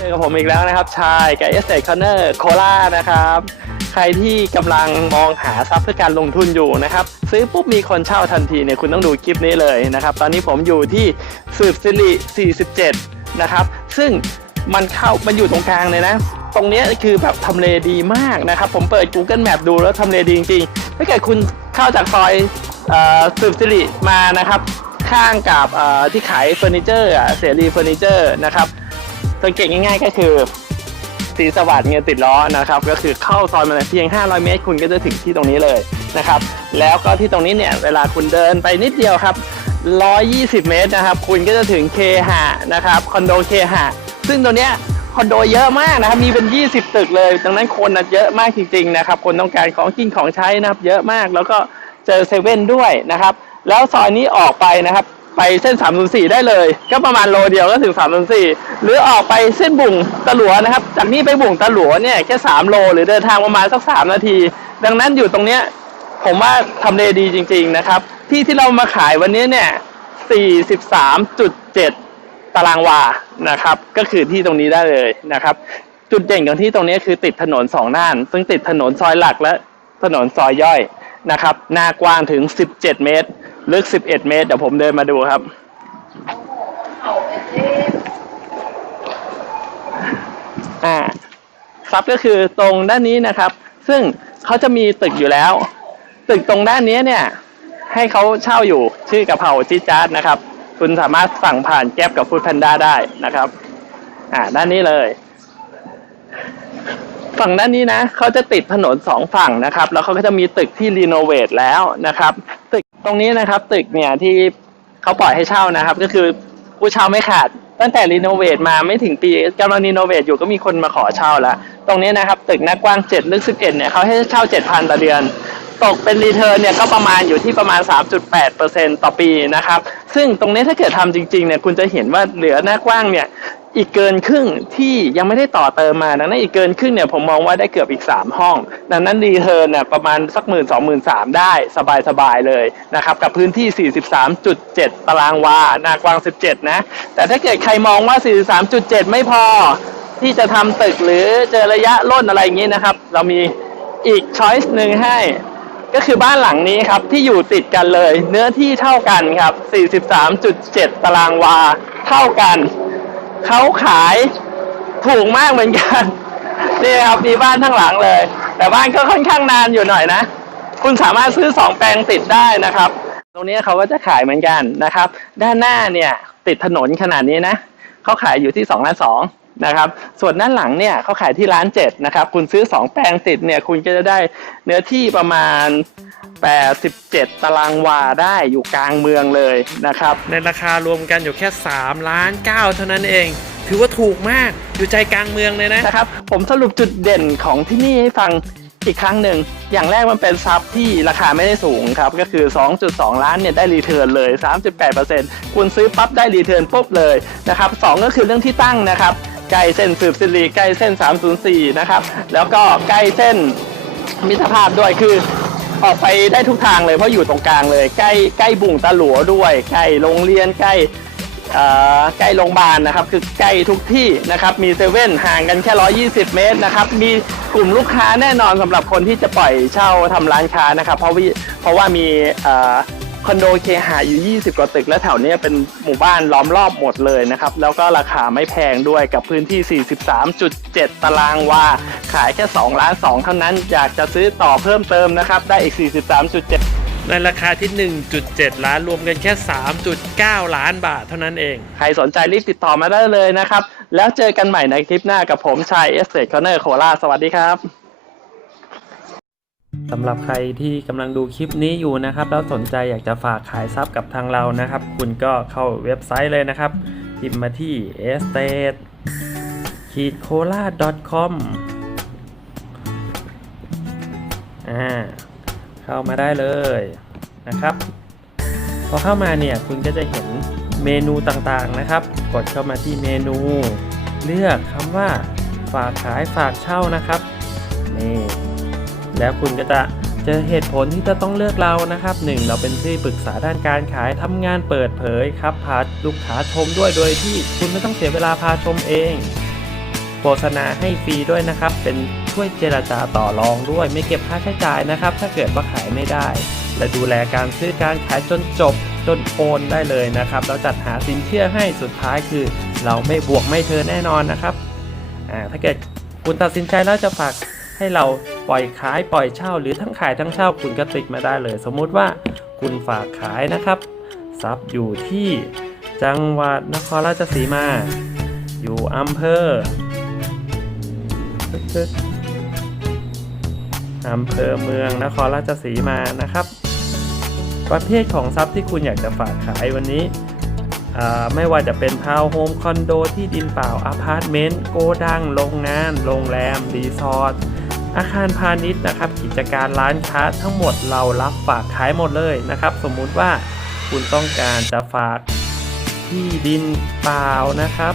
เจอกับผมอีกแล้วนะครับ ชายกับเอสเตคอนเนอร์โครานะครับ ใครที่กำลังมองหาทรัพย์เพื่อการลงทุนอยู่นะครับ ซื้อปุ๊บมีคนเช่าทันทีเนี่ยคุณต้องดูคลิปนี้เลยนะครับ ตอนนี้ผมอยู่ที่สืบสิริ 47 นะครับ ซึ่งมันเข้ามันอยู่ตรงกลางเลยนะ ตรงนี้คือแบบทำเลดีมากนะครับ ผมเปิด Google Map ดูแล้วทำเลดีจริงๆถ้าเกิดคุณเข้าจากซอยออสืบสิริมานะครับ ข้างกับที่ขายเฟอร์นิเจอร์เสรีเฟอร์นิเจอร์นะครับ สังเกตง่ายๆก็คือสีสวัสดิ์เงินติดล้อนะครับ ก็คือเข้าซอยมาเพียง 500 เมตร คุณก็จะถึงที่ตรงนี้เลยนะครับ แล้วก็ที่ตรงนี้เนี่ยเวลาคุณเดินไปนิดเดียวครับ 120 เมตรนะครับ คุณก็จะถึงเคหะนะครับคอนโดเคหะซึ่งตรงเนี้ยคอนโดเยอะมากนะครับ มีเป็น 20 ตึกเลย ดังนั้นคนนะเยอะมากจริงๆนะครับ คนต้องการของกินของใช้นะครับ เยอะมาก แล้วก็เจอเซเว่นด้วยนะครับ แล้วซอยนี้ออกไปนะครับ ไปเส้น304ได้เลย ก็ประมาณโลเดียวก็ถึง304หรือออกไปเส้นบุ่งตะหลัวนะครับ จากนี้ไปบุ่งตะหลัวเนี่ยแค่ 3 โล หรือเดินทางประมาณสัก 3 นาที ดังนั้นอยู่ตรงเนี้ยผมว่าทำเลดีจริง ๆนะครับ ที่ที่เรามาขายวันนี้เนี่ย43.7 ตารางวานะครับ ก็คือที่ตรงนี้ได้เลยนะครับ จุดเด่นของที่ตรงนี้คือติดถนนสองด้าน ซึ่งติดถนนซอยหลักและถนนซอยย่อย นะครับ หน้ากว้างถึง 17 เมตร ลึก 11 เมตร เดี๋ยวผมเดินมาดูครับ อ่าครับก็คือตรงด้านนี้นะครับ ซึ่งเขาจะมีตึกอยู่แล้ว ตึกตรงด้านนี้เนี่ยให้เขาเช่าอยู่ชื่อกะเพราจิจาร์ดนะครับ คุณสามารถสั่งผ่านแก๊บกับฟูดแพนด้าได้นะครับ อ่าด้านนี้เลย ฝั่งด้านนี้นะเขาจะติดถนนสองฝั่งนะครับ แล้วเขาก็จะมีตึกที่รีโนเวทแล้วนะครับ ตึกตรงนี้นะครับ ตึกเนี่ยที่เขาปล่อยให้เช่านะครับ ก็คือผู้เช่าไม่ขาด ตั้งแต่รีโนเวทมาไม่ถึงปีกำลังรีโนเวทอยู่ก็มีคนมาขอเช่าแล้วตรงนี้นะครับ ตึกหน้ากว้าง7ลึก11เนี่ยเขาให้เช่า 7,000ต่อเดือน ตกเป็นรีเทิร์นเนี่ยก็ประมาณอยู่ที่ประมาณ 3.8%ต่อปีนะครับ ซึ่งตรงนี้ถ้าเกิดทำจริงๆเนี่ยคุณจะเห็นว่าเหลือหน้ากว้างเนี่ย อีกเกินครึ่งที่ยังไม่ได้ต่อเติมมาดังนั้นอีกเกินครึ่งเนี่ยผมมองว่าได้เกือบอีก 3 ห้อง ดังนั้นรีเทิร์นเนี่ยประมาณสักหมื่นสองหมื่นสามได้สบายๆเลยนะครับกับพื้นที่ 43.7 ตารางวาหน้ากว้าง 17 นะ แต่ถ้าเกิดใครมองว่า 43.7 ไม่พอที่จะทำตึกหรือเจอระยะล่นอะไรอย่างนี้นะครับ เรามีอีกช้อยส์หนึ่งให้ ก็คือบ้านหลังนี้ครับ ที่อยู่ติดกันเลย เนื้อที่เท่ากันครับ 43.7 ตารางวาเท่ากัน เขาขายถูกมากเหมือนกันนี่ครับมีบ้านทั้งหลังเลย แต่บ้านก็ค่อนข้างนานอยู่หน่อยนะ คุณสามารถซื้อสองแปลงติดได้นะครับ ตรงนี้เขาก็จะขายเหมือนกันนะครับ ด้านหน้าเนี่ยติดถนนขนาดนี้นะเขาขายอยู่ที่2ล้านสองนะครับ ส่วนด้านหลังเนี่ยเขาขายที่ร้านเจ็ดนะครับ คุณซื้อ2แปลงติดเนี่ยคุณก็จะได้เนื้อที่ประมาณ 87 ตารางวาได้อยู่กลางเมืองเลยนะครับ ในราคารวมกันอยู่แค่ 3 ล้าน9เท่านั้นเอง ถือว่าถูกมากอยู่ใจกลางเมืองเลยนะนะครับ ผมสรุปจุดเด่นของที่นี่ให้ฟังอีกครั้งหนึ่ง อย่างแรกมันเป็นซับที่ราคาไม่ได้สูงครับ ก็คือ 2.2 ล้านเนี่ยได้รีเทิร์นเลย 3.8%คุณซื้อปั๊บได้รีเทิร์นปุ๊บเลยนะครับสองก็คือเรื่องที่ตั้งนะครับ ใกล้เส้นสืบสิริใกล้เส้น 304 นะครับ แล้วก็ใกล้เส้นมิตรภาพด้วยคือ ออกไปได้ทุกทางเลยเพราะอยู่ตรงกลางเลย ใกล้ใกล้บุ่งตาหลัวด้วยใกล้โรงเรียนใกล้ใกล้โรงพยาบาลนะครับ คือใกล้ทุกที่นะครับ มีเซเว่นห่างกันแค่ 120 เมตรนะครับ มีกลุ่มลูกค้าแน่นอนสำหรับคนที่จะปล่อยเช่าทำร้านค้านะครับ เพราะวิเพราะว่ามีอ คอนโดเคหะอยู่ 20 กว่าตึก และแถวเนี้ยเป็นหมู่บ้านล้อมรอบหมดเลยนะครับ แล้วก็ราคาไม่แพงด้วยกับพื้นที่ 43.7 ตารางวา ขายแค่2ล้าน2เท่านั้น อยากจะซื้อต่อเพิ่มเติมนะครับ ได้อีก 43.7ในราคาที่ 1.7 ล้านรวมกันแค่ 3.9 ล้านบาทเท่านั้นเอง ใครสนใจรีบติดต่อมาได้เลยนะครับ แล้วเจอกันใหม่ในคลิปหน้ากับผมชายเอสเต c คอนเนอร์โคราสวัสดีครับ สำหรับใครที่กำลังดูคลิปนี้อยู่นะครับ แล้วสนใจอยากจะฝากขายทรัพย์กับทางเรานะครับ คุณก็เข้าเว็บไซต์เลยนะครับพิมพ์มาที่ estate ขีดโครา .com อ่าเข้ามาได้เลยนะครับ พอเข้ามาเนี่ยคุณก็จะเห็นเมนูต่างๆนะครับ กดเข้ามาที่เมนู เลือกคำว่าฝากขายฝากเช่านะครับนี่ แล้วคุณก็จะเจอเหตุผลที่จะต้องเลือกเรานะครับ 1. เราเป็นที่ปรึกษาด้านการขายทำงานเปิดเผยครับพาลูกค้าชมด้วยโดยที่คุณไม่ต้องเสียเวลาพาชมเองโฆษณาให้ฟรีด้วยนะครับ เป็นช่วยเจรจาต่อรองด้วย ไม่เก็บค่าใช้จ่ายนะครับ ถ้าเกิดว่าขายไม่ได้ และดูแลการซื้อการขายจนจบจนโอนได้เลยนะครับแล้วจัดหาสินเชื่อให้สุดท้ายคือ เราไม่บวกไม่เธอแน่นอนนะครับถ้าเกิดคุณตัดสินใจแล้วจะฝากให้เรา ปล่อยขายปล่อยเช่า หรือทั้งขายทั้งเช่าคุณก็ติดมาได้เลย สมมุติว่าคุณฝากขายนะครับทรัพย์อยู่ที่จังหวัดนครราชสีมา อยู่อำเภออำเภอเมืองนครราชสีมานะครับ ประเภทของทรัพย์ที่คุณอยากจะฝากขายวันนี้ ไม่ว่าจะเป็นทาวน์โฮมคอนโดที่ดินเปล่าอพาร์ตเมนต์โกดังโรงงาน โรงแรม รีสอร์ท อาคารพาณิชย์นะครับกิจการร้านค้าทั้งหมดเรารับฝากขายหมดเลยนะครับ สมมุติว่าคุณต้องการจะฝากที่ดินเปล่านะครับ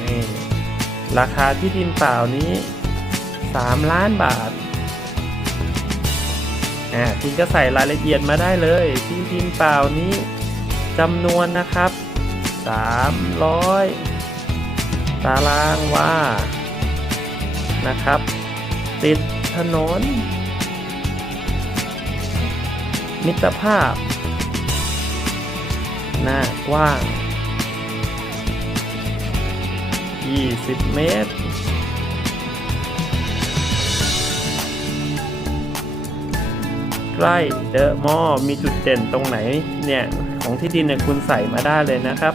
นี่ราคาที่ดินเปล่านี้ 3 ล้านบาทอ่าคุณก็ใส่รายละเอียดมาได้เลย ที่ดินเปล่านี้จำนวนนะครับ 300 ตารางวานะครับ ติดถนน มิตรภาพ หน้ากว้าง 20 เมตร ใกล้เดอะมอลมีจุดเด่นตรงไหนเนี่ย ของที่ดินเนี่ยคุณใส่มาได้เลยนะครับ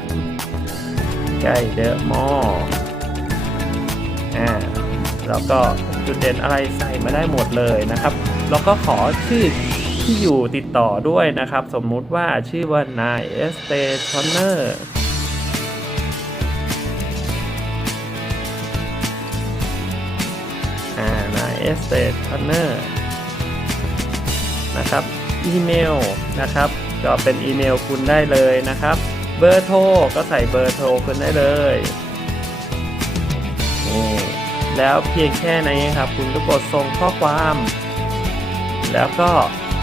ใกล้เดอะมอลอ่า แล้วก็จุดเด่นอะไรใส่มาได้หมดเลยนะครับ แล้วก็ขอชื่อที่อยู่ติดต่อด้วยนะครับ สมมุติว่าชื่อว่านายเอสเตชอนเนอร์อ่านายเอสเตชอนเนอร์นะครับ อีเมลนะครับก็เป็นอีเมลคุณได้เลยนะครับ เบอร์โทรก็ใส่เบอร์โทรคุณได้เลย แล้วเพียงแค่นี้ครับ คุณก็กดส่งข้อความ แล้วก็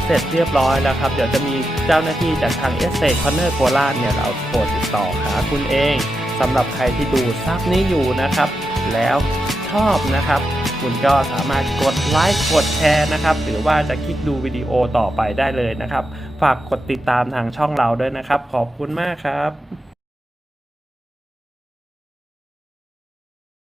เสร็จเรียบร้อยแล้วครับ เดี๋ยวจะมีเจ้าหน้าที่จากทาง e s t a t e Corner โคราชเนี่ยเราโทรติดต่อหาคุณเองสำหรับใครที่ดูซับนี้อยู่นะครับ แล้วชอบนะครับ คุณก็สามารถกดไลค์กดแชร์นะครับหรือว่าจะคลิกดูวิดีโอต่อไปได้เลยนะครับ ฝากกดติดตามทางช่องเราด้วยนะครับ ขอบคุณมากครับ